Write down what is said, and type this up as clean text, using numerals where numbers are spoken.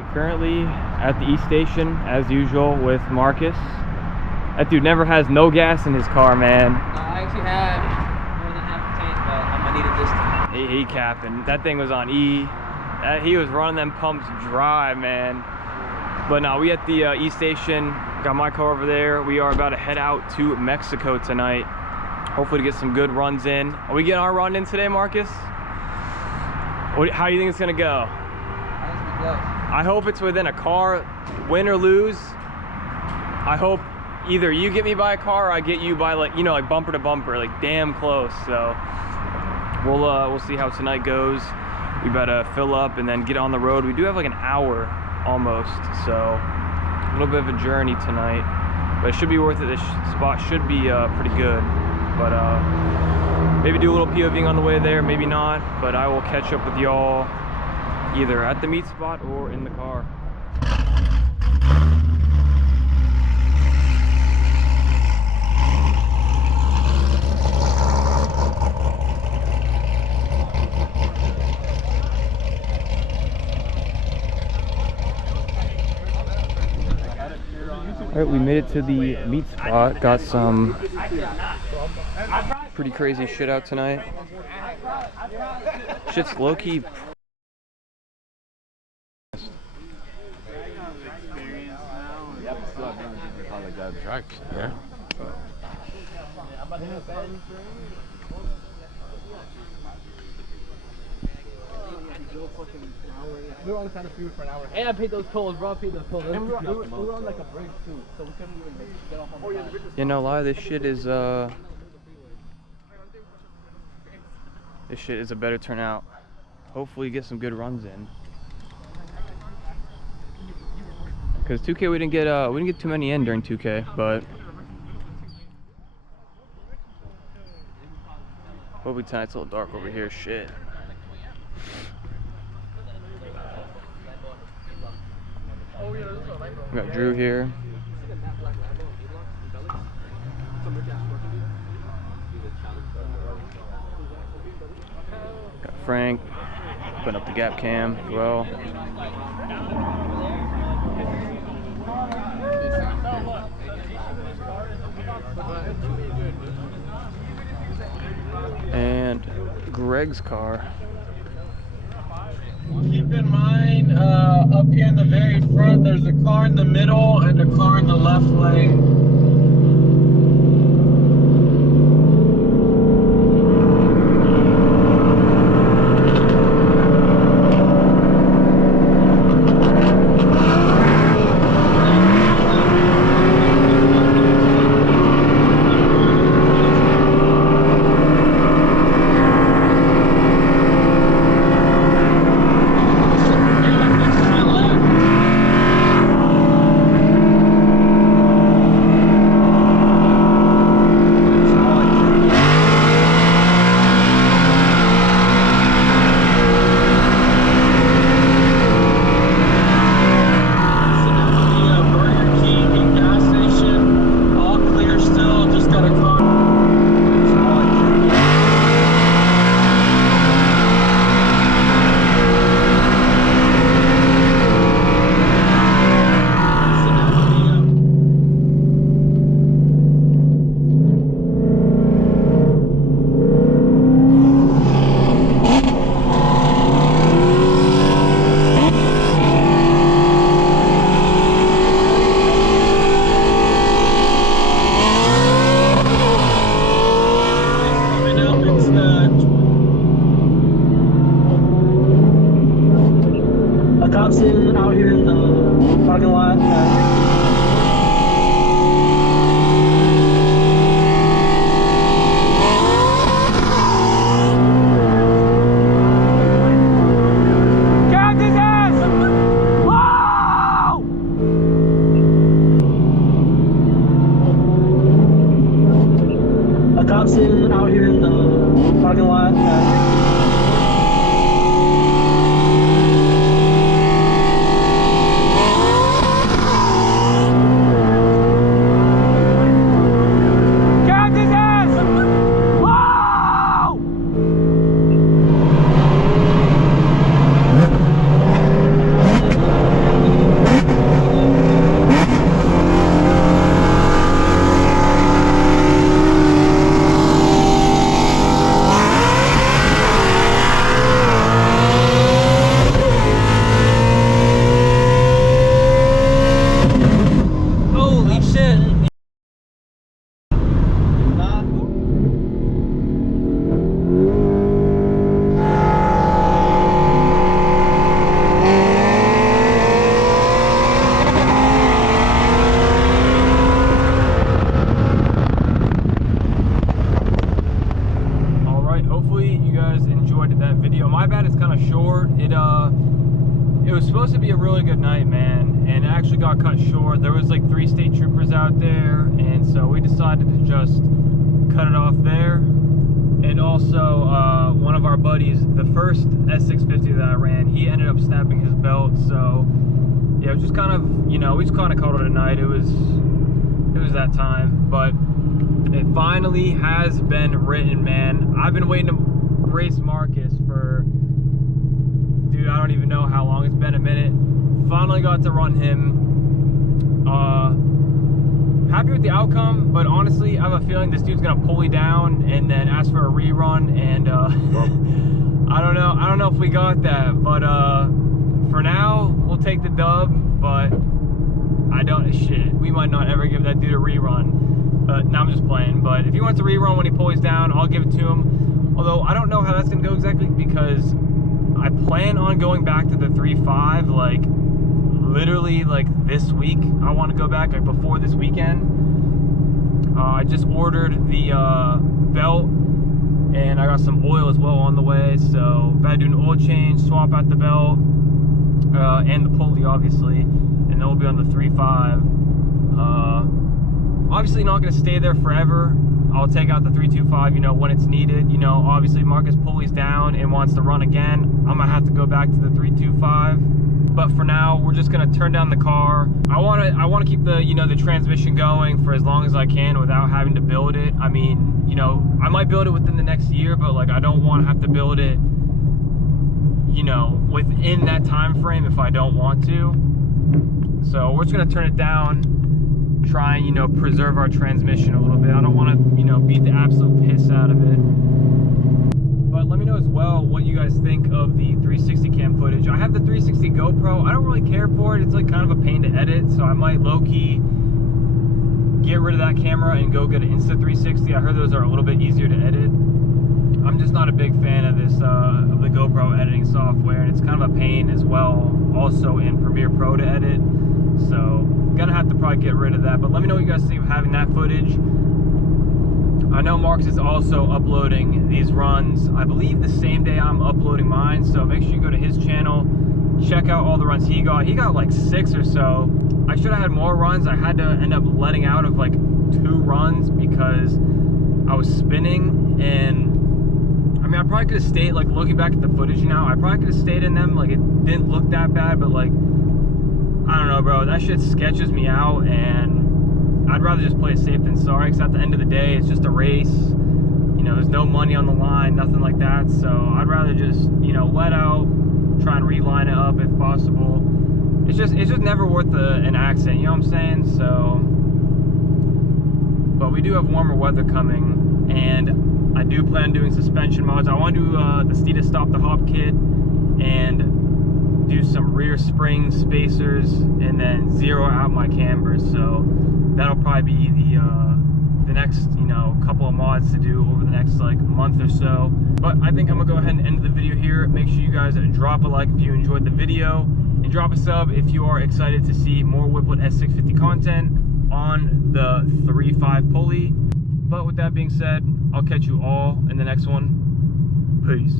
Alright, currently at the East Station as usual with Marcus. That dude never has no gas in his car, man. I actually had more than half a tank, but I needed this time. He capping. That thing was on E. He was running them pumps dry, man. But no, we at the East Station. Got my car over there. We are about to head out to Mexico tonight. Hopefully to get some good runs in. Are we getting our run in today, Marcus? How do you think it's gonna go? I hope it's within a car, win or lose. I hope either you get me by a car or I get you by, like, you know, like bumper to bumper, like damn close. So we'll see how tonight goes. We better fill up and then get on the road. We do have like an hour almost, so a little bit of a journey tonight, but it should be worth it. This spot should be pretty good, but maybe do a little POVing on the way there, maybe not, but I will catch up with y'all either at the meet spot or in the car. All right, we made it to the meat spot. Got some pretty crazy shit out tonight. Shit's low-key. Yeah. We were on the kind of food for an hour. And I paid those tolls, bro. I paid those tolls. And we were on like a bridge too, so we couldn't even get off on the side. You know, a lot of this shit is a better turnout. Hopefully you get some good runs in. Because 2K we didn't get too many in during 2K, but hopefully tonight's a little dark over here. Shit. We got Drew here. Got Frank putting up the gap cam as well. And Greg's car. Keep in mind, up here in the very front, there's a car in the middle and a car in the left lane. Out here in the parking lot. Cops in out here in the parking lot. really good night, man, and it actually got cut short. There was like 3 state troopers out there, and so we decided to just cut it off there. And also, one of our buddies, the first S650 that I ran, he ended up snapping his belt. So yeah, it was just kind of, you know, we just kind of called it a night. It was that time, but it finally has been written, man. I've been waiting to race Marcus for, dude, I don't even know how long. It's been a minute. Finally got to run him. Happy with the outcome, but honestly, I have a feeling this dude's gonna pull you down and then ask for a rerun, and I don't know if we got that, but for now, we'll take the dub. But we might not ever give that dude a rerun. But no, I'm just playing. But if he wants a rerun when he pulls down, I'll give it to him. Although I don't know how that's gonna go exactly, because I plan on going back to the 3.5, like literally like this week. I want to go back like before this weekend. I just ordered the belt, and I got some oil as well on the way, so gotta do an oil change, swap out the belt, and the pulley obviously, and then we'll be on the 3.5. Obviously not gonna stay there forever. I'll take out the 3.25, you know, when it's needed. You know, obviously Marcus pulleys down and wants to run again, I'm gonna have to go back to the 3.25. But for now, we're just gonna turn down the car. I wanna keep the, you know, the transmission going for as long as I can without having to build it. I mean, you know, I might build it within the next year, but like I don't want to have to build it, you know, within that time frame if I don't want to. So we're just gonna turn it down, try and, you know, preserve our transmission a little bit. I don't want to, you know, beat the absolute piss out of it. But let me know as well what you guys think of the 360 cam footage. I have the 360 GoPro. I don't really care for it. It's like kind of a pain to edit, so I might low-key get rid of that camera and go get an Insta360. I heard those are a little bit easier to edit. I'm just not a big fan of this, of the GoPro editing software, and it's kind of a pain as well, also in Premiere Pro to edit. So gonna have to probably get rid of that. But let me know what you guys think of having that footage. I know Marcus is also uploading these runs, I believe the same day I'm uploading mine, so make sure you go to his channel, check out all the runs he got. He got like 6 or so. I should have had more runs. I had to end up letting out of like 2 runs because I was spinning, and I mean, I probably could have stayed, like looking back at the footage now, I probably could have stayed in them. Like, it didn't look that bad, but like, I don't know, bro, that shit sketches me out, and I'd rather just play it safe than sorry, because at the end of the day, it's just a race. You know, there's no money on the line, nothing like that, so I'd rather just, you know, let out, try and reline it up if possible. It's just never worth an accident, you know what I'm saying? So, but we do have warmer weather coming, and I do plan on doing suspension mods. I want to do the Steeda Stop the Hop kit, and do some rear spring spacers, and then zero out my cambers. So that'll probably be the next, you know, couple of mods to do over the next like month or so. But I think I'm gonna go ahead and end the video here. Make sure you guys drop a like if you enjoyed the video, and drop a sub if you are excited to see more Whippled S650 content on the 3.5 pulley. But with that being said, I'll catch you all in the next one. Peace.